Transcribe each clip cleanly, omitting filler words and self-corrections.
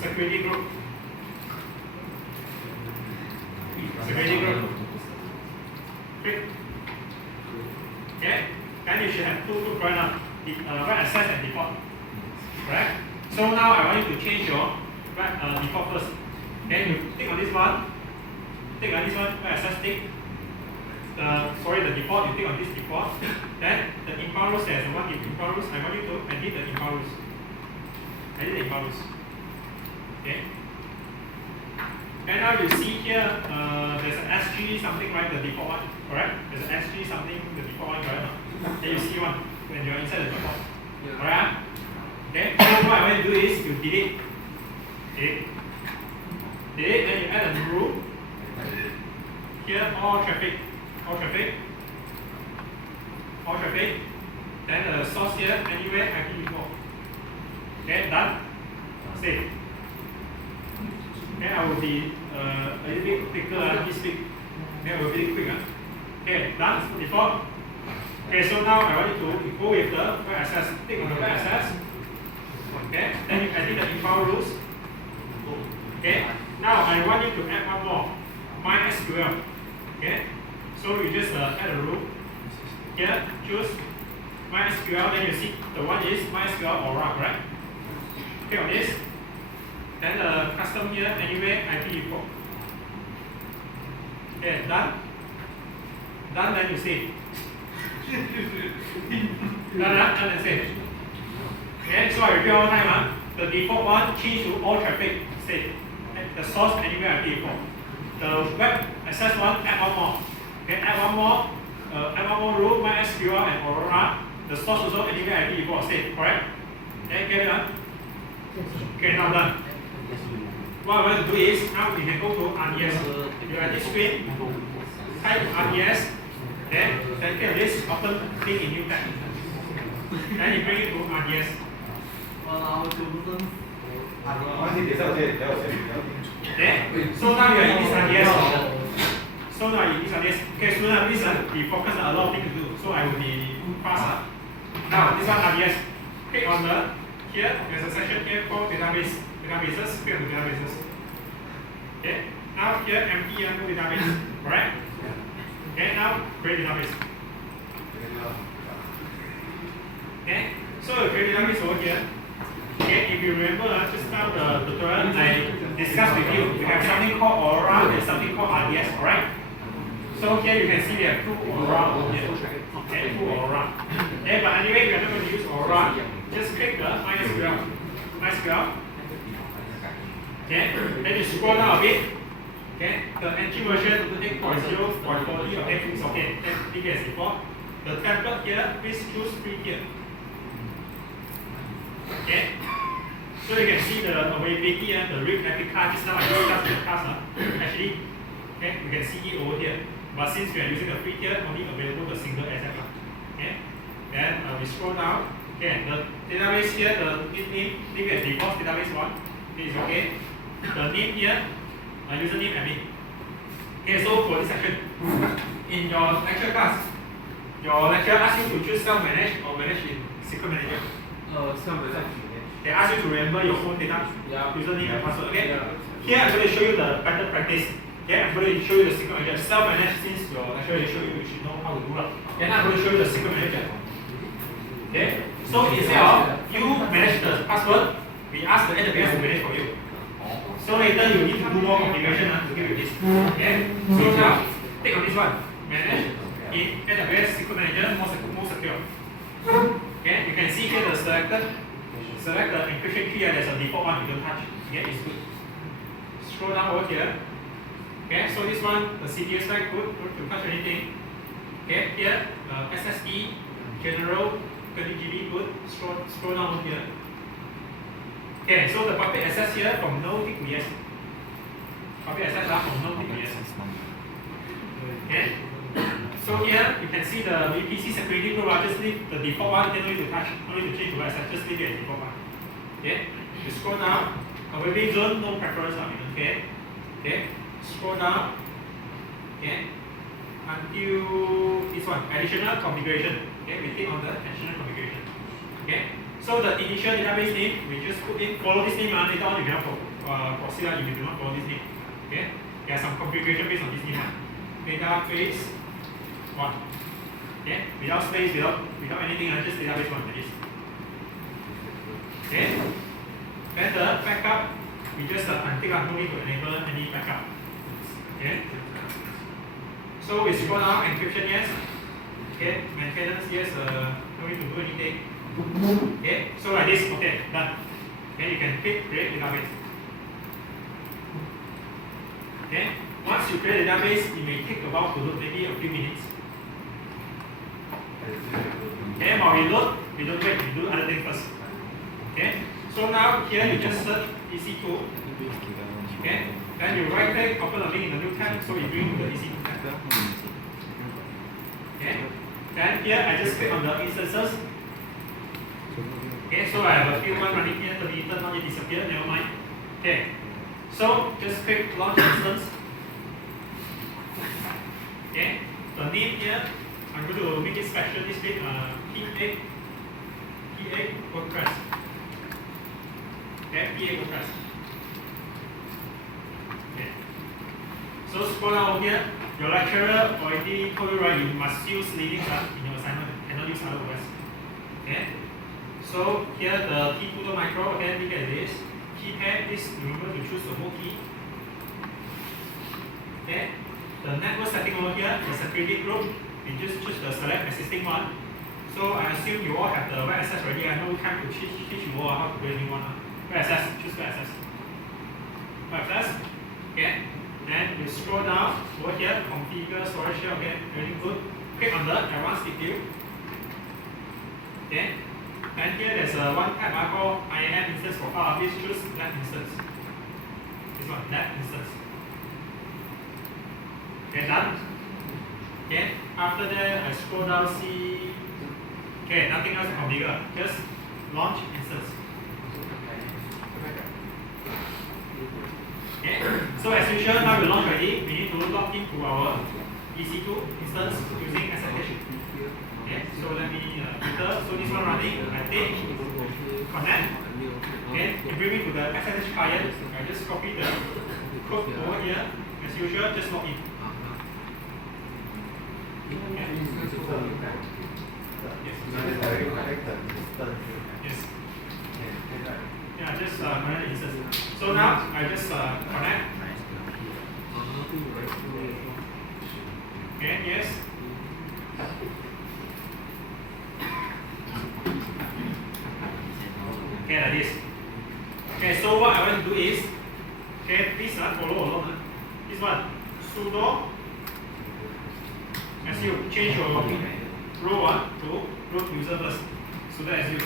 security group. Security group. Click. Okay. Then you should have two groups right now. Write access and default. Correct? So now I want you to change your default first. Then you click on this one. Click on this one, write access tick. The default, you click on this default. Then the inbound rules, there's one inbound rules. I want you to edit the inbound rules. Edit the inbound rules. Okay. And now you see here, there's an SG something, right? The default one, correct? There's an SG something, the default one, correct? Then you see one when you're inside the default. Yeah. Alright? Okay. So what I want to do is you delete. Delete. Delete, then you add a new rule. Here, all traffic. All traffic. All traffic. Then the source here, anywhere, IPv4. Okay, done. Save. Okay, I will be a little bit quicker this week. Okay, I will be quick. Okay, done. Default. Okay, so now I want you to go with the web access. Click on the web access. Okay, then you edit the inbound rules. Okay, now I want you to add one more. MySQL. Okay, so you just add a rule. Here, choose MySQL. Then you see the one is MySQL Aura, correct? Click on this. Then the custom here, anyway, IPv4. Okay, done. Done, then you save. Done and save. Okay, so I repeat one time. The default one, change to all traffic, save. The source, anyway, IPv4. The web access one, add one more. Okay, add one more rule, MySQL and Aurora. The source also, anyway, IPv4, save, correct? Okay, get it done? Okay, now done. What I want to do is, now we can go to RDS. You are this screen, type RDS, then click on this, open, click in new tab. Then you bring it to RDS. Okay, so now you are in this RDS. Okay, so now this we focus on a lot of things to do, so I will be faster. Now, this one RDS. Click on the, here, there's a section here called databases, click on the databases. Okay, now here empty no database, correct? Okay, now create database. Okay, so create database over here. Okay, if you remember just now the tutorial I discussed with you, we have something called Aurora and something called RDS, correct? So here you can see we have two Aurora over here. Okay, two Aurora. Okay, but anyway we are not going to use Aurora. Just click the MySQL. Okay, then you scroll down a bit. Okay, the entry version 8.0.40, okay, it's okay. Then leave it as default. The template here, please choose free tier. Okay, so you can see the availability and the read replica. Just now I discussed in the class. Actually, okay, you can see it over here. But since we are using the free tier, only available the single asset. Okay, then we scroll down. Okay, the database here, the name, leave it as default database one. This is okay. The name here, username admin. Okay, so for this section, in your lecture class, your lecturer asks you to choose self-manage or manage in secret manager. Self-manage. They ask you to remember your own data, username and password. Okay. Here I'm going to show you the better practice. Okay, I'm going to show you the secret manager. Self-manage, since your lecturer will show you, you should know how to do it. Then I'm going to show you the secret manager. Okay. So instead of you manage the password, we ask the AWS to manage for you. So later you need to do more configuration to give you this. Okay. So now take on this one. Manage in AWS Secret Manager more secure. Okay. You can see here the select the encryption key. There's a default one you don't touch. Okay, it's good. Scroll down over here. Okay. So this one the CDS flag good. Don't touch anything. Okay. Here SSE general 20 GB good. Scroll down over here. Okay, so the public access here from no tick to yes. Public access from no tick to yes. Okay. So here you can see the VPC security group. Just leave the default one. You don't need to touch. No need to change to access. Just leave it as default one. Okay. You scroll down. Availability zone, no preference. Okay. Okay. Scroll down. Okay. Until this one, additional configuration. Okay. We click on the additional configuration. Okay. So the initial database name, we just put in, follow this name, later on you cannot proceed if you do not follow this name. Okay? There are some configuration based on this name. Database 1. Okay? Without space, without anything, just database 1 like this. Okay? Then the backup, we just untick no need to enable any backup. Okay? So we scroll down, encryption yes. Okay, maintenance yes, no need to do anything. Okay, so like this, okay, done. Then you can click create database. Okay, once you create a database, it may take a while to load, maybe a few minutes. Okay, while we load, we don't wait, we do other things first. Okay, so now here you just search EC2. Okay, then you right click, open the link in the new tab, so you bring to the EC2 tab. Okay, then here I just click on the instances. Okay, so I have a few one running here, the meter not yet disappeared, never mind. Okay, so just click launch instance. Okay, the name here, I'm going to make it special this bit, P8 WordPress. Okay, P8 WordPress. Okay, so scroll down here, your lecturer already told you, right, you must use Linux in your assignment, cannot use other OS. Okay. So here the T2 micro, again look at this. Keypad, please remember to choose the whole key. Okay. The network setting over here, the security group, we just choose the select existing one. So I assume you all have the web access already. I have no time to teach you all how to create a new one. Web access, choose web access. Web access. Okay. Then you scroll down over here, configure storage here, okay, very good. Click on the advanced detail. Okay. And here there's a one tab I call IAM instance profile. Please choose that instance. This one, that instance. Okay, done. Okay, after that I scroll down, see. Okay, nothing else to configure. Just launch instance. Okay, so as usual, now we launch already. We need to log into our EC2 instance using SSH. Okay, so let me enter. So this one running, I take, connect. Okay, you bring me to the SSH client. I just copy the code over here. As usual, just log in. Okay. Yes. Yeah, just connect the instance. So now I just connect. Okay, yes. Okay, like this. Okay, so what I want to do is, okay, please follow along. This one, sudo, as you change your row to root user first. Sudo as you.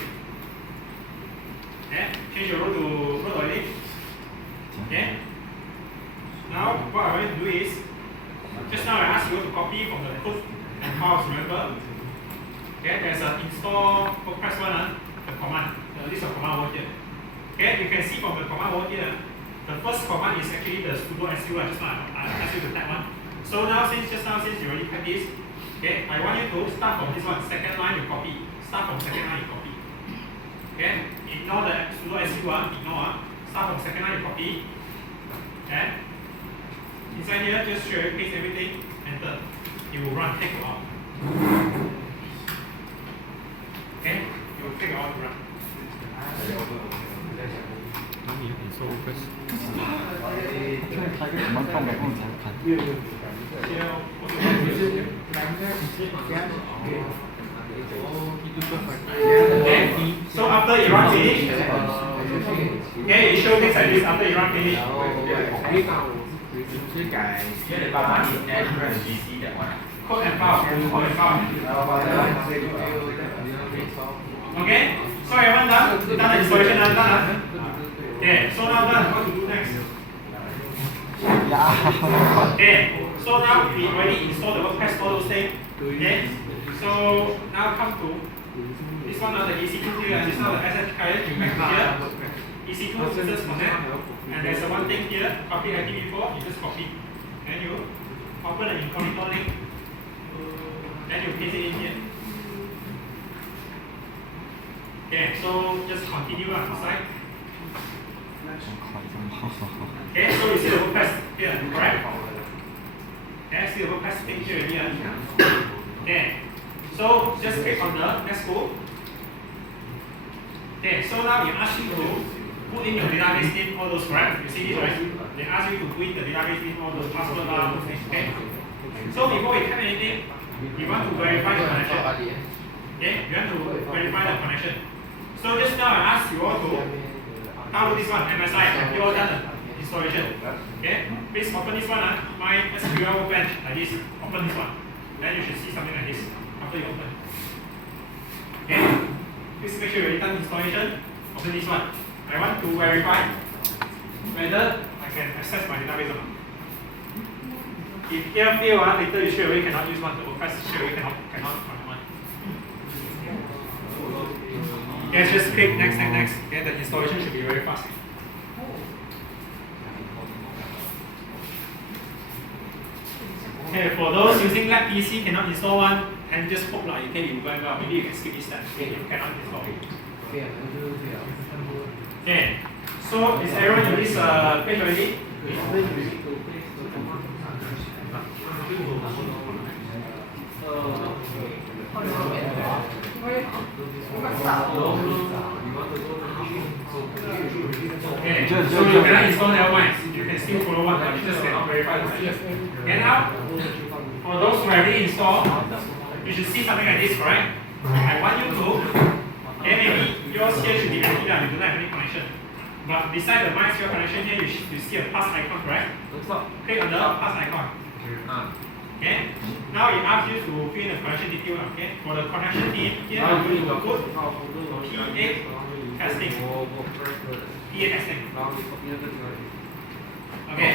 Okay, change your row to root already. Okay. Now what I want to do is, just now I asked you to copy from the code and files, remember? Okay, there's an install WordPress one, the command. List of command over here. Okay, you can see from the command over here, the first command is actually the sudo su. Just now I asked you to type one. So now since you already typed this, okay, I want you to start from this one, second line you copy. Start from second line you copy. Okay, ignore the sudo su one, ignore. Start from second line you copy. Okay. Inside here, just straight paste everything, enter. It will run, take a while. Okay, it will take a while to run. Okay, so after it runs finish, okay, it shows things like this after it runs finish. Code and file. Okay, so everyone done? Done the installation, done? Okay, so now done, what to do next? Okay, so now we already installed the WordPress all those things. Okay, so now come to this one, the EC2 here, this one the SSH client, you back here. EC2 instance connect, and there's a one thing here, copy IPv4, you just copy. Then you open an incognito link, then you paste it in here. Okay, so just continue on the side. Okay, so you see the WordPress here, correct? Okay, see the WordPress thing here and here. Okay, so just click on the let's go. Okay, so now you ask you to put in your database name, all those, correct? You see this, right? They ask you to put in the database name, all those password, those things, okay? So before you type anything, you want to verify the connection. Okay, you want to verify the connection. So just now I asked you all to download this one, MSI, and you all done the installation. Okay, please open this one, my SQL bench like this. Open this one. Then you should see something like this after you open. Okay, please make sure you've done installation. Open this one. I want to verify whether I can access my database or not. If here fail, later you straight away cannot use one. The WordPress straight away cannot connect one. Yes, just click next, next, next. Okay, the installation should be very fast. Okay, for those using lab PC cannot install one, and just hope like you can well, maybe you can skip this step. Okay, you cannot install it. Okay, so is everyone in this page already? Okay, so you cannot install that one. You can still follow one, but you just cannot verify the message. And now, for those who already installed, you should see something like this, correct? I want you to, maybe yours here should be empty, you do not have any connection. But beside the MySQL connection here, you see a plus icon, correct? Click on the plus icon. Okay. Now it asks you to fill in the connection detail. Okay. For the connection name here, I'm going to put P8 testing. P8 testing. Okay.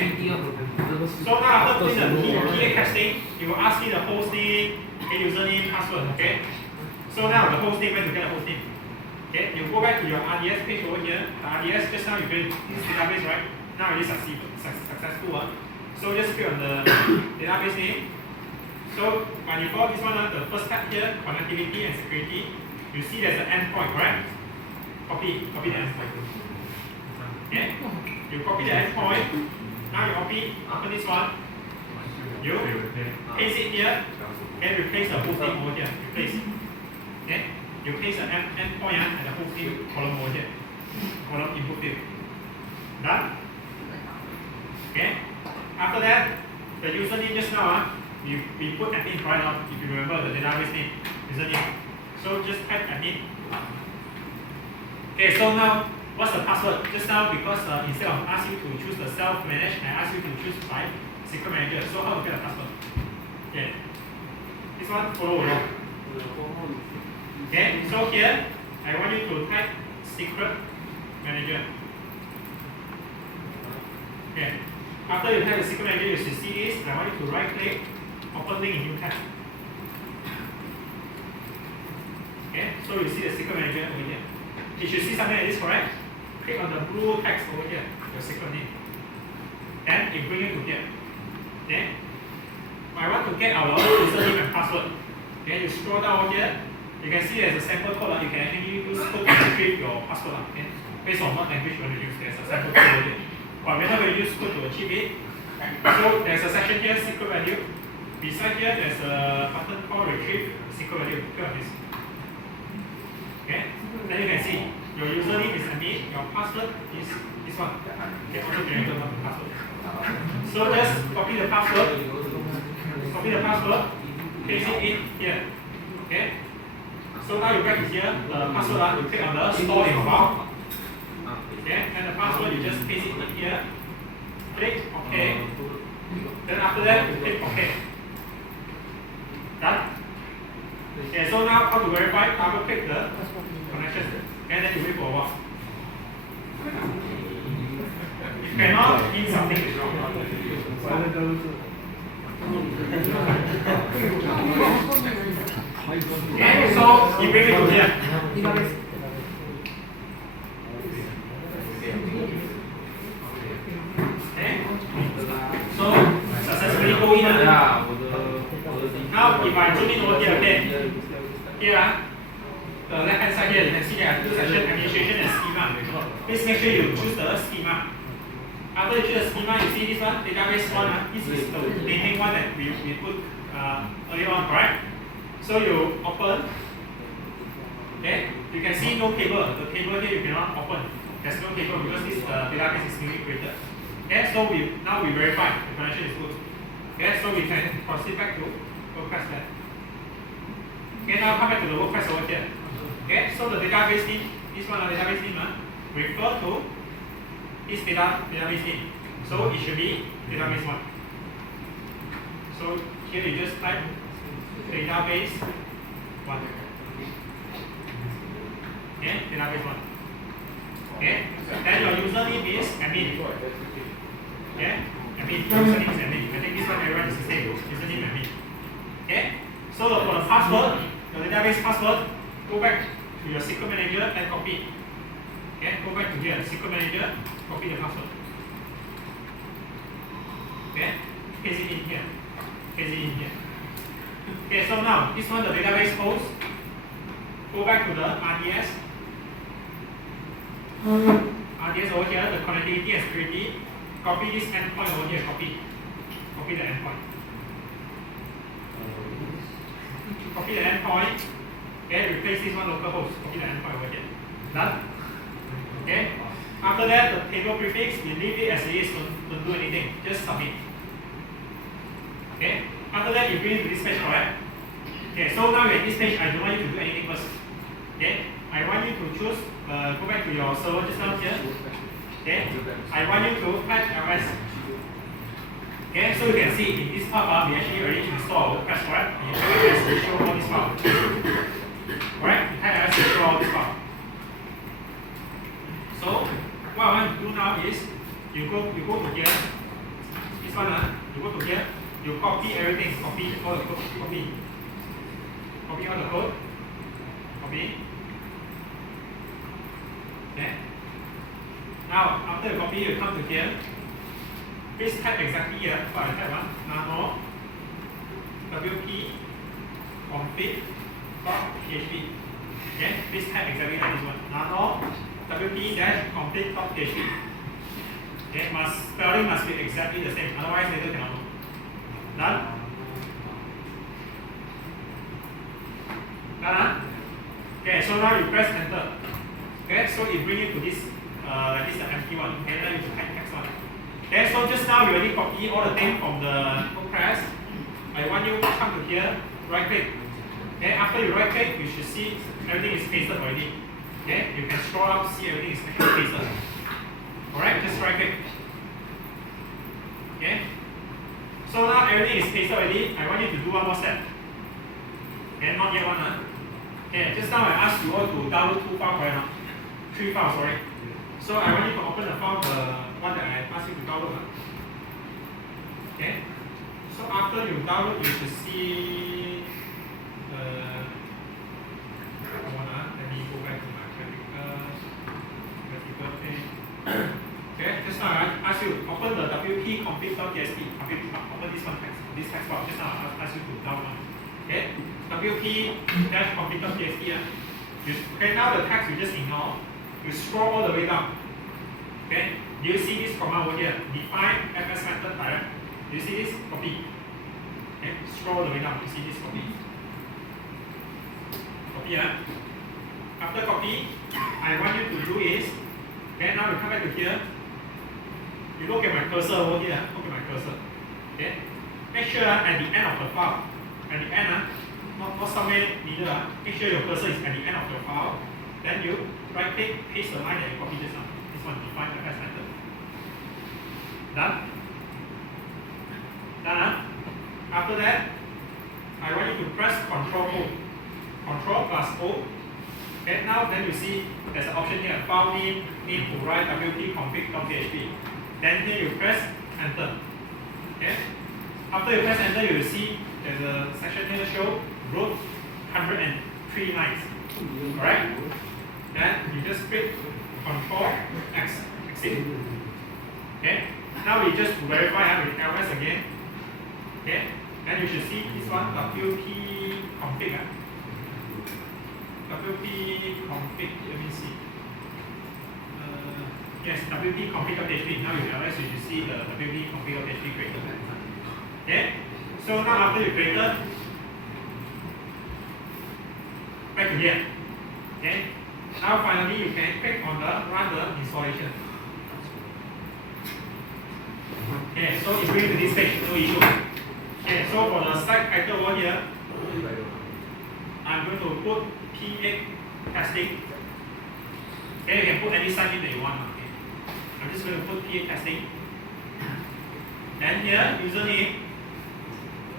So now after putting the P8 testing, it will ask me the host name, username, password. Okay. So now the host name, where to get the host name? Okay. You go back to your RDS page over here. The RDS just now you built this database, right? Now it is successful. So just click on the database name. So by default, this one, the first tab here, connectivity and security, you see there's an endpoint, right? Copy the endpoint. Okay? You copy the endpoint. Now you copy, open this one. You paste it here, and replace the host name over here. Replace. Okay? You paste the endpoint and the host name column over here. Column input field. Done? Okay? After that, the username just now, we put admin right now, if you remember the database name, username. So just type admin. Okay, so now, what's the password? Just now, because instead of asking you to choose the self-managed, I ask you to choose by secret manager. So how to get the password? Okay. This one, follow along. Okay, so here, I want you to type secret manager. Okay. After you type the secret manager, you should see this. I want you to right click, open link in new tab. Okay, so you see the secret manager over here. You should see something like this, correct? Click on the blue text over here, your secret name. Then it brings you to here. Then I want to get our username and password. Then you scroll down over here. You can see there's a sample code. You can actually use code to retrieve your password. Okay? Based on what language you want to use, there's a sample code over here. But we're not going to use code to achieve it. So there's a section here, secret value. Beside here, there's a button called retrieve secret value. Click on this. Okay? Then you can see your username is admin, your password is this one. Okay, also generated the password. So just copy the password. Copy the password. Paste it in here. Okay? So now you back to here, the password you click on the store in file. Okay, and the password you just paste it in here. Click OK. Then after that you click OK. Done? Okay, so now how to verify? Double click the connection. And then you wait for a while. If cannot, means something is wrong. Okay, so you bring it to here. Okay. So successfully go in. Now if I zoom in over here, okay. Here the left hand side here, you can see there are two sections, administration and schema. Please make sure you choose the schema. After you choose the schema, you see this one, database one. This is the naming one that we put earlier on, correct? So you open. Okay, you can see no table. The table here you cannot open. There's no table because this database is newly created. Okay, so now we verify the connection is good. Okay, so we can proceed back to WordPress there. Okay, now come back to the WordPress over here. Okay, so the database name, this one, the database name, refer to this database name. So it should be database one. So here you just type database one. Okay, database one. Okay, then your username is admin. Okay, admin. Username is admin. I think this one everyone is the same. Username admin. Okay, so for the password, the database password, go back to your SQL manager and copy. Okay, go back to here, SQL manager, copy the password. Okay, paste it in here. Paste it in here. Okay, so now this one the database host. Go back to the RDS. RDS over here, the connectivity and security. Copy this endpoint over here. Copy the endpoint. Copy the endpoint. Okay, replace this one localhost. Copy the endpoint over here. Done. Okay. After that, the table prefix, you leave it as it is. Don't do anything. Just submit. Okay. After that, you bring it to this page, correct? Okay. So now you're at this page. I don't want you to do anything first. Okay. I want you to choose. Go back to your server just now here. Okay. I want you to type ls. Okay. So you can see in this part, we actually already installed WordPress, correct? And you type ls to show all this file. Correct? You type ls to show all this file. So what I want to do now is you go to here. This one, you go to here. You copy everything. Copy all the code. Copy all the code. Copy. Okay. Now after you copy, you come to here. Please type exactly here. So I type nano wp config.php. Okay. Please type exactly like this one. Nano wp-config.php. Okay, spelling must be exactly the same, otherwise later cannot do. Done? Done? Okay, so now you press enter. Okay, so it brings you to this like this the empty one. Okay, then you type next one. Okay, so just now you already copy all the things from the WordPress. I want you to come to here, right click. Okay, after you right click, you should see everything is pasted already. Okay, you can scroll up, see everything is actually pasted. Alright, just right click. Okay. So now everything is pasted already. I want you to do one more step. Okay, not yet one. Okay, just now I asked you all to download 2 files, right? 3 files, sorry. So I want you to open the file, the one that I asked you to download. Okay. So after you download, you should see let me go back to my graphical page. Okay, just now I asked you open the wp config.tsp. Open this one text, this text box. Just now I asked you to download. Okay, wp-config.tsp. Okay, now the text you just ignore. You scroll all the way down. Okay, do you see this command over here? Define fs method direct. Do you see this? Copy. Okay, scroll all the way down. You see this copy. Copy. After copy, I want you to do is, okay, now you come back to here. You look at my cursor over here. Look at my cursor. Okay, make sure at the end of the file, at the end, not somewhere neither. Make sure your cursor is at the end of your file. Then you right click, paste the line that you copied just now. This one, define the fs method. Done? Done? After that, I want you to press Ctrl O. Ctrl plus O. Okay, now then you see there's an option here, file name, name to write wp-config.php. Then here you press enter. Okay? After you press enter, you will see there's a section here show wrote 103 lines. Alright? Then you just click Ctrl X, exit. Okay? Now we just verify with ls again. Okay? Then you should see this one wp config. WP config, let me see. Yes, WP config.php. Now you realize you should see the WP config.php created. Okay? So now after you created, back to here. Okay? Now finally you can click on the run the installation. Okay, so it brings to this page, no issue. Okay, so for the site title over here, I'm going to put P8 testing. Okay, you can put any site name that you want. Okay. I'm just going to put P8 testing. Then here, username,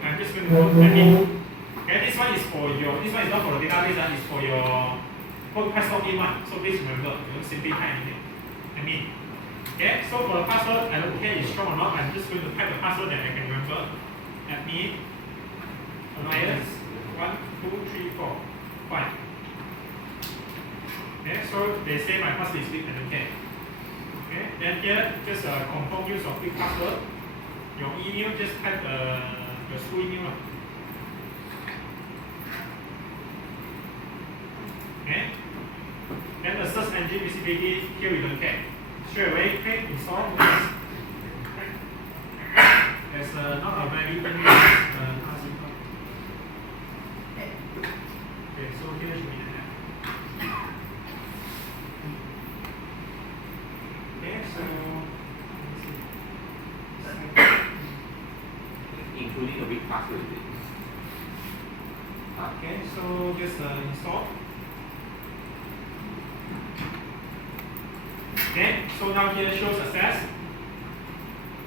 I'm just going to put admin. Okay, this one is for your, this one is not for the database, it's for your WordPress login one. So please remember, you don't simply type anything. Admin. Okay, so for the password, I don't care if it's strong or not, I'm just going to type the password that I can remember. Admin, alias, 1, 2, 3, 4, 5. Okay, so they say my password is weak, I don't care. Okay, then here, just confirm use of quick password. Your email, just type your school email. Okay, then the search engine visibility, here we don't care. Straight away, click install. There's not a very good okay, so here should be the app. Okay, so including a big password. okay, so just install. Okay, so now here show success.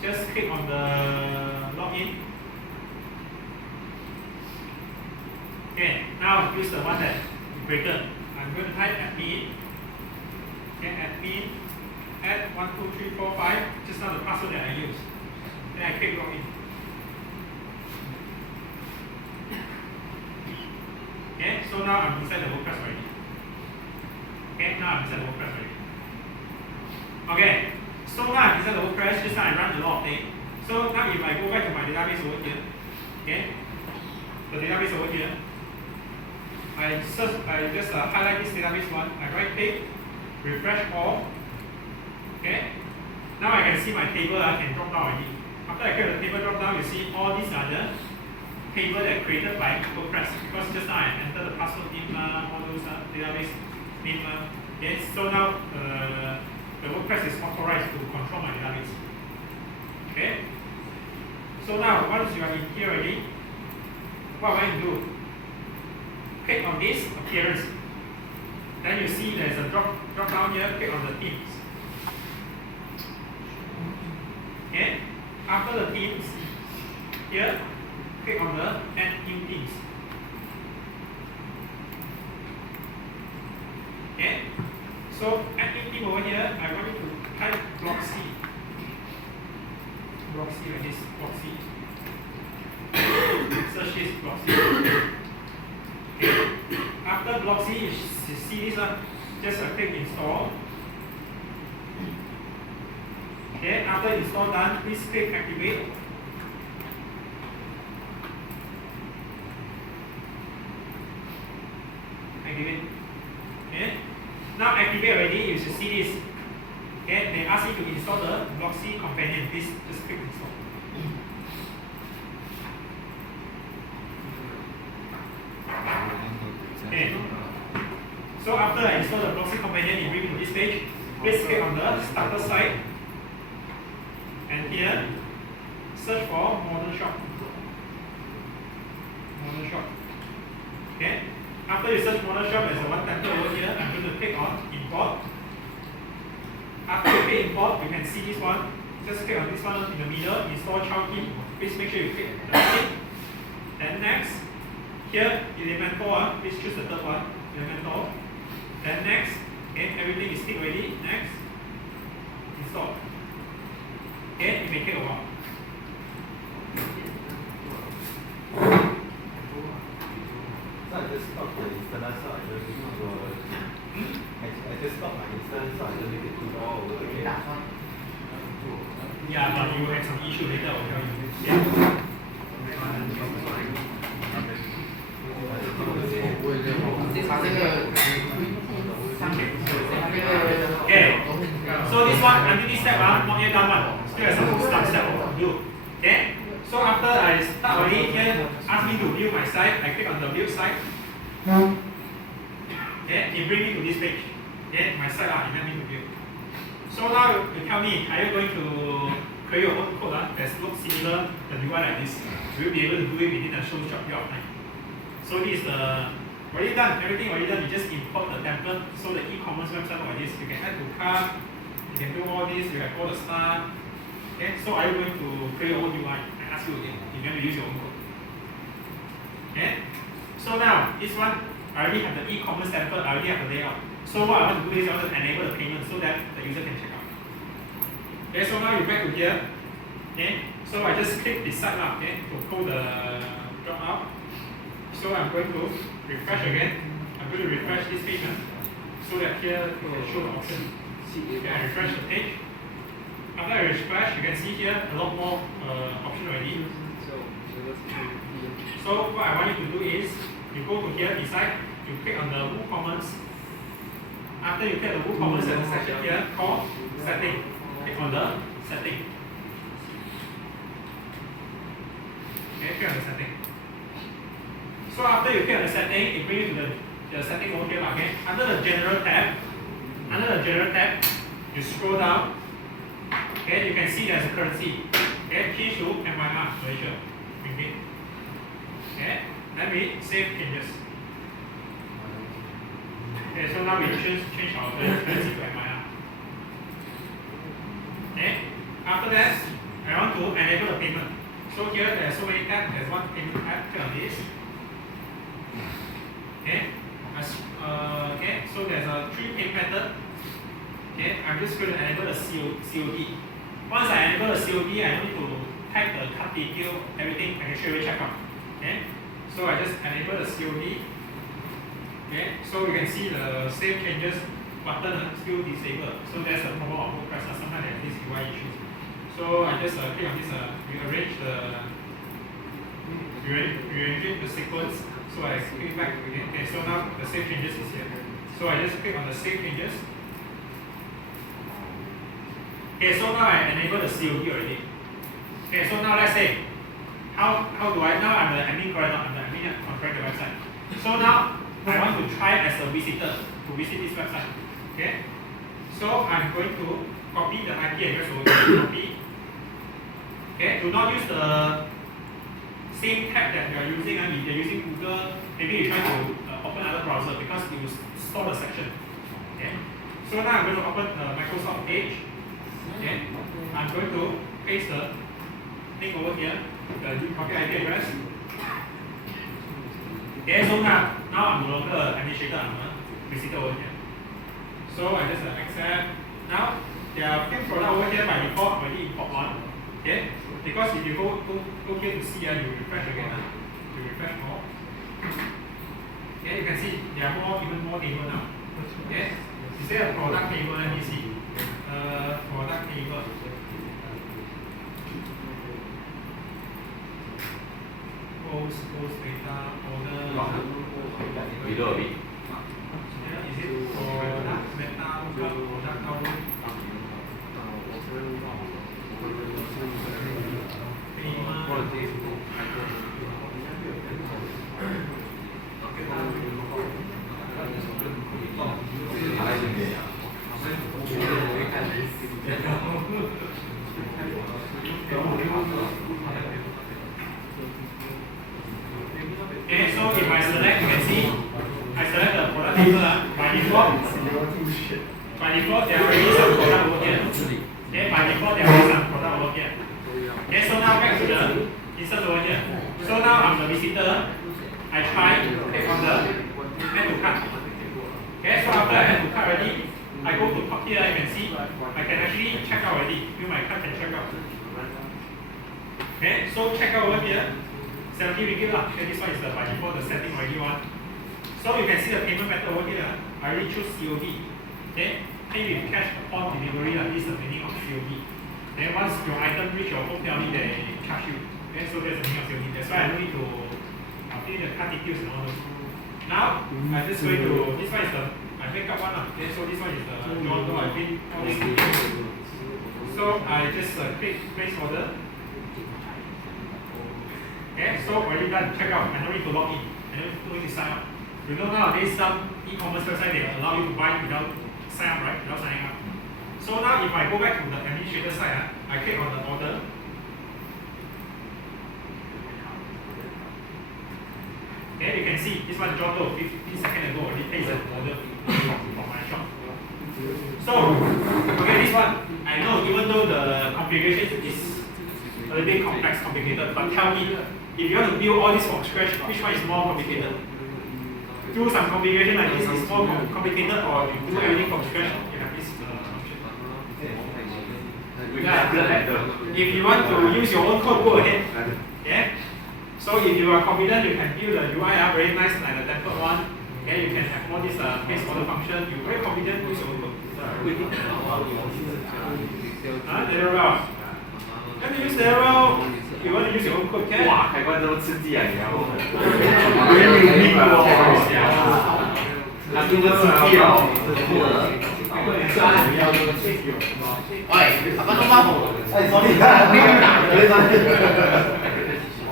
Just click on the login. Okay, now use the one that you created. I'm going to type admin. Okay, admin add 1, 2, 3, 4, 5. Just now the password that I used. Then I click login. Okay, so now I'm inside the WordPress already. Okay, now I'm inside the WordPress already. Okay, so now I'm inside the WordPress, just now I run a lot of things. So now if I go back to my database over here, okay, the database over here, I just highlight this database one, I right click, refresh all, okay. Now I can see my table I can drop down already. After I click the table drop down, you see all these are the table that created by WordPress, because just now I entered the password name, all those database name. Okay, so now the WordPress is authorized to control my database. Okay? So now, once you are in here already, what am I going to do? Click on this appearance. Then you see there's a drop down here, click on the themes. Okay? After the themes, here, click on the add new themes. Okay? So add theme over here, I want you to type block C. Block C like this, block C. Search this block C. Okay. After block C, you see this one, just click install. Okay, after install done, please click activate. Activate. Okay. Now activate already, you should see this. Okay, they ask you to install the block C companion. Please just click install. Okay. So after I install the block C companion, it brings me to this page. Please click on the starter site. And here, search for model shop. Model shop. Okay. After you search model shop, there's a one template over here. I'm going to click on import. After you click import, you can see this one. Just click on this one in the middle, install child key. Please make sure you click the key. Then next, here Elementor, please choose the third one, Elementor. Then next, okay, everything is ticked already. Next, install. Okay, it may take a while. So I just stopped the instance, so I just I just stopped my instance, so I just make it to all over again. Yeah, but you will have some issue later, I'll tell you. Yeah. This Okay. So this one, until this step, not yet done one. Still has some stuff step to do. Okay. So after I start already, here ask me to view my site. I click on the view site. Okay, it brings me to this page. Okay, my site it let me to view. So now you tell me, are you going to create your own code that looks similar the UI like this? Will you be able to do it within a short period of time? So this is the already done, everything already done. You just import the template. So the e-commerce website like this, you can add to cart, you can do all this, you have all the stuff. Okay, so are you going to create your own UI? I ask you again, you're going to use your own code. Okay, so now this one, I already have the e-commerce template, I already have the layout. So what I want to do is I want to enable the payment so that the user can check out. Okay, so now you back to here. Okay, so I just click beside now, okay, to pull the drop out. So I'm going to refresh again. I'm going to refresh this page so that here it can show the option. Okay, I refresh the page. After I refresh, you can see here a lot more option already. So what I want you to do is you go to here beside, you click on the WooCommerce. After you click the WooCommerce at the section here called setting, click on the setting. Okay, click on the setting. So after you click on the setting, it brings you to the setting over here. Okay, under the general tab, you scroll down. Okay, you can see there's a currency. Okay, change to MYR, Malaysia. Okay, let me save changes. Okay, so now we change our currency to MYR. Okay, after that, I want to enable the payment. So here there's so many tabs. There's one payment tab. Click on this. Okay, okay. So there's a 3 payment method. Okay, I'm just going to enable the COD. Once I enable the COD, I need to type the card detail, everything. I can straight away check out. Okay, so I just enable the COD. Okay, so you can see the save changes button still disabled. So there's a problem of WordPress. Sometimes there's this UI issues. So I just click on this. Rearrange the sequence. So I click back again. Okay, so now the save changes is here. So I just click on the save changes. Okay, so now I enable the COD already. Okay, so now let's say, how do I, now I'm the admin correct, I'm the admin configure the website. So now I want to try as a visitor to visit this website. Okay, so I'm going to copy the IP address over here. Copy. Okay, do not use the same tab that you are using. If you're using Google, maybe you try to open another browser because it will store the section. Okay, so now I'm going to open the Microsoft page. Okay, I'm going to paste the link over here, the copy IP address. Okay, so now I'm no longer administrator, I'm a visitor over here. So I just accept. Now there are few products over here by default already import one. Okay, because if you go here to see, you refresh again. You refresh more. Okay, you can see there are even more table now. Okay, is there a product table? Let me see. Product table. Post data order. Below a bit. Is it product meta product download? Okay, so if I select, you can see I select the product table by default. By default, there are already some product over here. Okay, by default, there are already some product over here. Okay, so now back to the insert over here. So now I'm the visitor. I try click on the add to cart. Okay, so after I add to cart already, I go to top here. I can see I can actually check out already. View my cart and check out. Okay, so check out over here. 70 ringgit lah. Okay, this one is the by default the setting already one. So you can see the payment method over here. I already choose COD. Okay, pay with cash upon delivery. This is the meaning of COD. Then once your item reach your home, only they charge you. Okay, so that's the meaning of COD. That's why I don't need to fill the card details and all those. Now I'm just going to this one is the I make up one. Okay, so this one is the John Doe. I print all these details. So I just click place order. Okay, so already done. Check out. I don't need to log in. I don't need to sign up. You know nowadays some e-commerce website they allow you to buy without sign up, right? Without signing up. So now if I go back to the administrator side, I click on the order. Okay, you can see this one John Doe 15 seconds ago already placed an order from my shop. So, okay, this one I know even though the configuration is a little bit complex, complicated, but tell me if you want to build all this from scratch, which one is more complicated? Do some configuration like this is more complicated, or you do everything from scratch? You have this function. If you want to use your own code, go ahead. Yeah. So if you are confident, you can build the UI very nice like the template one. Okay, you can have all this place order function. You're very confident, use your own code. Laravel. Let me use Laravel. You want to use your own code, can? 哇，开关这么刺激啊！你要？他这个刺激哦。喂，爸爸妈妈，哎，sorry，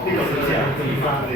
那个是这样，自己发的。